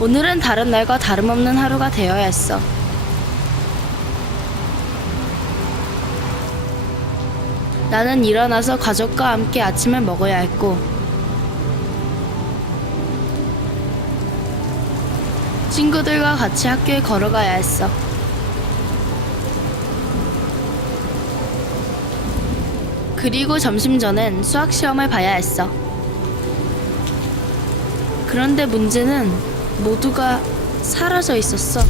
오늘은 다른 날과 다름없는 하루가 되어야 했어. 나는 일어나서 가족과 함께 아침을 먹어야 했고, 친구들과 같이 학교에 걸어가야 했어. 그리고 점심 전엔 수학 시험을 봐야 했어. 그런데 문제는 모두가 사라져 있었어.